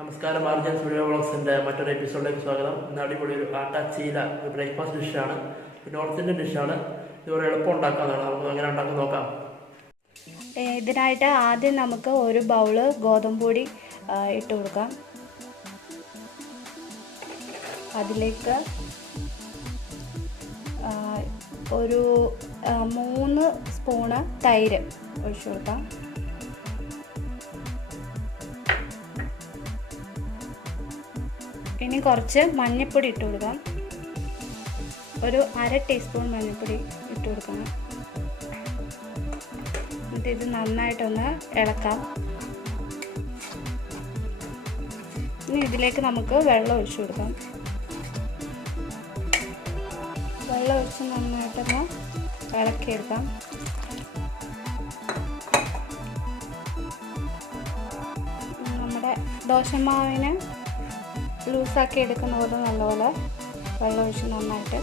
നമസ്കാരം, margin studio വ്ളോഗ്സിൻ്റെ മറ്റൊരു എപ്പിസോഡിലേക്ക് സ്വാഗതം. ഇന്ന് അടിപൊളി ഒരു ആട്ട ചീല ഒരു ബ്രേക്ക്ഫാസ്റ്റ് ഡിഷാണ്. നോർത്ത് ഇന്ത്യൻ ഡിഷാണ്. ഇതുപോലെ എളുപ്പം ഉണ്ടാക്കാവുന്നതാണ്. നമുക്ക് എങ്ങനെ ഉണ്ടാക്കി നോക്കാം. ഇതിനായിട്ട് ആദ്യം നമുക്ക് ഒരു ബൗള് ഗോതമ്പ് പൊടി ഇട്ട് കൊടുക്കാം. അതിലേക്ക് ഒരു 3 സ്പൂണ് തൈര് ഒഴിച്ചു കൊടുക്കാം. ഇനി കുറച്ച് മഞ്ഞൾപ്പൊടി ഇട്ട് കൊടുക്കാം. ഒരു 1/2 ടീസ്പൂൺ മഞ്ഞൾപ്പൊടി ഇട്ട് കൊടുക്കണം. എന്നിട്ട് ഇത് നന്നായിട്ടൊന്ന് ഇളക്കാം. ഇനി ഇതിലേക്ക് നമുക്ക് വെള്ളം ഒഴിച്ചു കൊടുക്കാം. വെള്ളം ഒഴിച്ച് നന്നായിട്ടൊന്ന് ഇളക്കിയെടുക്കാം. നമ്മുടെ ദോശമാവിന് ലൂസാക്കി എടുക്കുന്ന പോലെ നല്ലപോലെ വെള്ളം ഒഴിച്ച് നന്നായിട്ട്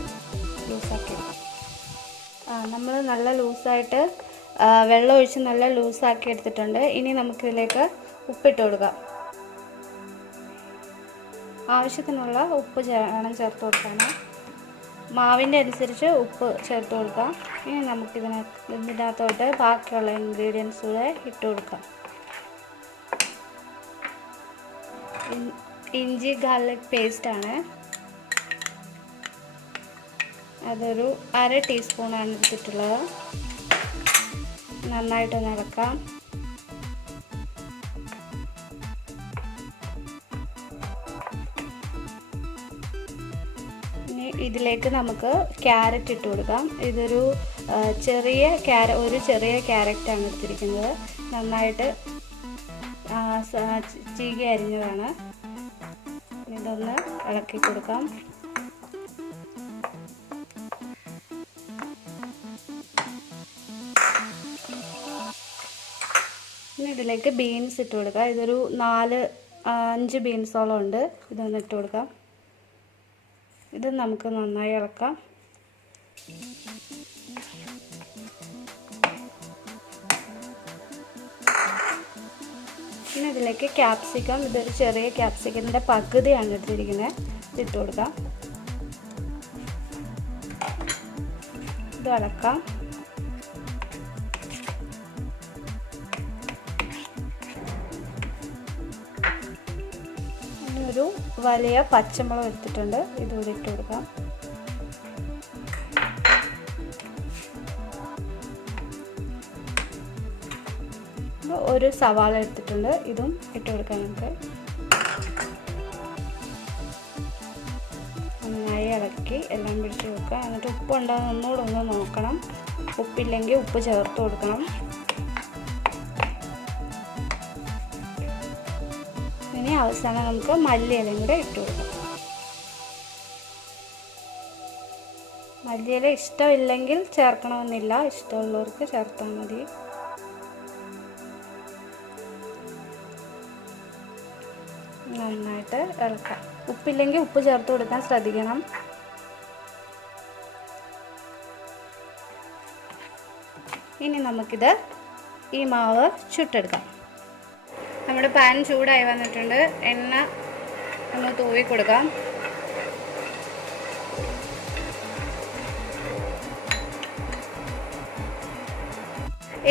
ലൂസാക്കി എടുക്കാം. നമ്മൾ നല്ല ലൂസായിട്ട് വെള്ളം ഒഴിച്ച് നല്ല ലൂസാക്കി എടുത്തിട്ടുണ്ട്. ഇനി നമുക്കിതിലേക്ക് ഉപ്പിട്ട് കൊടുക്കാം. ആവശ്യത്തിനുള്ള ഉപ്പ് വേണം ചേർത്ത് കൊടുക്കാൻ. മാവിൻ്റെ അനുസരിച്ച് ഉപ്പ് ചേർത്ത് കൊടുക്കാം. ഇനി ഇതിനകത്തോട്ട് ബാക്കിയുള്ള ഇൻഗ്രീഡിയൻസ് കൂടെ ഇട്ട് കൊടുക്കാം. ഇഞ്ചി ഗാർലിക് പേസ്റ്റാണ്. അതൊരു 1/2 ടീസ്പൂണാണ് എടുത്തിട്ടുള്ളത്. നന്നായിട്ടൊന്ന് ഇളക്കാം. ഇനി ഇതിലേക്ക് നമുക്ക് ക്യാരറ്റ് ഇട്ട് കൊടുക്കാം. ഇതൊരു ചെറിയ ക്യാരറ്റാണ് എടുത്തിരിക്കുന്നത്. നന്നായിട്ട് ചീകി അരിഞ്ഞതാണ്. ഇതൊന്ന് ഇളക്കി കൊടുക്കാം. ഇനി ഇതിലേക്ക് ബീൻസ് ഇട്ട് കൊടുക്കാം. ഇതൊരു 4-5 ബീൻസോളം ഉണ്ട്. ഇതൊന്ന് ഇട്ട് കൊടുക്കാം. ഇത് നമുക്ക് നന്നായി ഇളക്കാം. പിന്നെ ഇതിലേക്ക് ക്യാപ്സിക്കം, ഇതൊരു ചെറിയ ക്യാപ്സിക്കത്തിൻ്റെ പകുതിയാണ് എടുത്തിരിക്കുന്നത്. ഇതിട്ട് കൊടുക്കാം. ഇത് ഇളക്കാം. ഒരു വലിയ പച്ചമുളക് എടുത്തിട്ടുണ്ട്. ഇതുകൂടി ഇട്ട് കൊടുക്കാം. ഒരു സവാള എടുത്തിട്ടുണ്ട്. ഇതും ഇട്ട് കൊടുക്കാം. നമുക്ക് നന്നായി ഇളക്കി എല്ലാം പിടിച്ച് വെക്കുക. എന്നിട്ട് ഉപ്പുണ്ടോ ഒന്നുകൂടെ ഒന്ന് നോക്കണം. ഉപ്പില്ലെങ്കിൽ ഉപ്പ് ചേർത്ത് കൊടുക്കണം. ഇനി അവസാനം നമുക്ക് മല്ലിയിലയും കൂടെ ഇട്ട് കൊടുക്കാം. മല്ലിയില ഇഷ്ടമില്ലെങ്കിൽ ചേർക്കണമെന്നില്ല. ഇഷ്ടമുള്ളവർക്ക് ചേർത്താൽ മതി. നന്നായിട്ട് ഇളക്കാം. ഉപ്പില്ലെങ്കിൽ ഉപ്പ് ചേർത്ത് കൊടുക്കാൻ ശ്രദ്ധിക്കണം. ഇനി നമുക്കിത് ഈ മാവ് ചുട്ടെടുക്കാം. നമ്മുടെ പാൻ ചൂടായി വന്നിട്ടുണ്ട്. എണ്ണ ഒന്ന് തൂവി കൊടുക്കാം.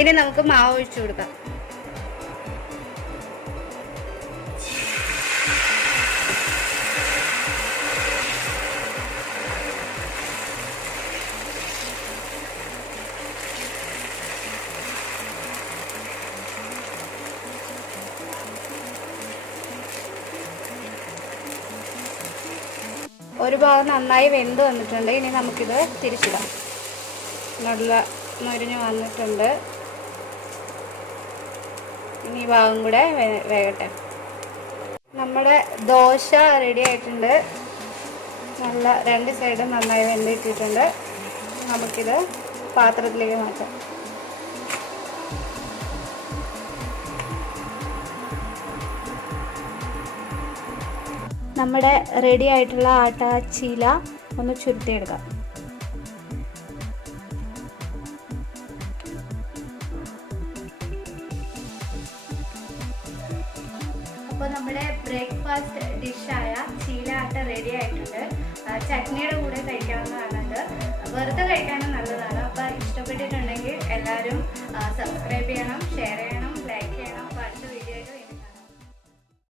ഇനി നമുക്ക് മാവ് ഒഴിച്ചു കൊടുക്കാം. ഒരു ഭാഗം നന്നായി വെന്ത് വന്നിട്ടുണ്ട്. ഇനി നമുക്കിത് തിരിച്ചിടാം. നല്ല മൊരിഞ്ഞ് വന്നിട്ടുണ്ട്. ഇനി ഈ ഭാഗം കൂടെ വേകട്ടെ. നമ്മുടെ ദോശ റെഡി ആയിട്ടുണ്ട്. നല്ല 2 സൈഡും നന്നായി വെന്തിട്ടിട്ടുണ്ട്. നമുക്കിത് പാത്രത്തിലേക്ക് മാറ്റാം. നമ്മുടെ റെഡി ആയിട്ടുള്ള ആട്ട ചീല ഒന്ന് ചുരുട്ടിയെടുക്കാം. അപ്പോൾ നമ്മുടെ ബ്രേക്ക്ഫാസ്റ്റ് ഡിഷായ ചീല ആട്ട റെഡി ആയിട്ടുണ്ട്. ചട്നിയുടെ കൂടെ കഴിക്കാവുന്നതാണത്. വെറുതെ കഴിക്കാനും നല്ലതാണ്. അപ്പോൾ ഇഷ്ടപ്പെട്ടിട്ടുണ്ടെങ്കിൽ എല്ലാവരും സബ്സ്ക്രൈബ് ചെയ്യണം, ഷെയർ ചെയ്യണം.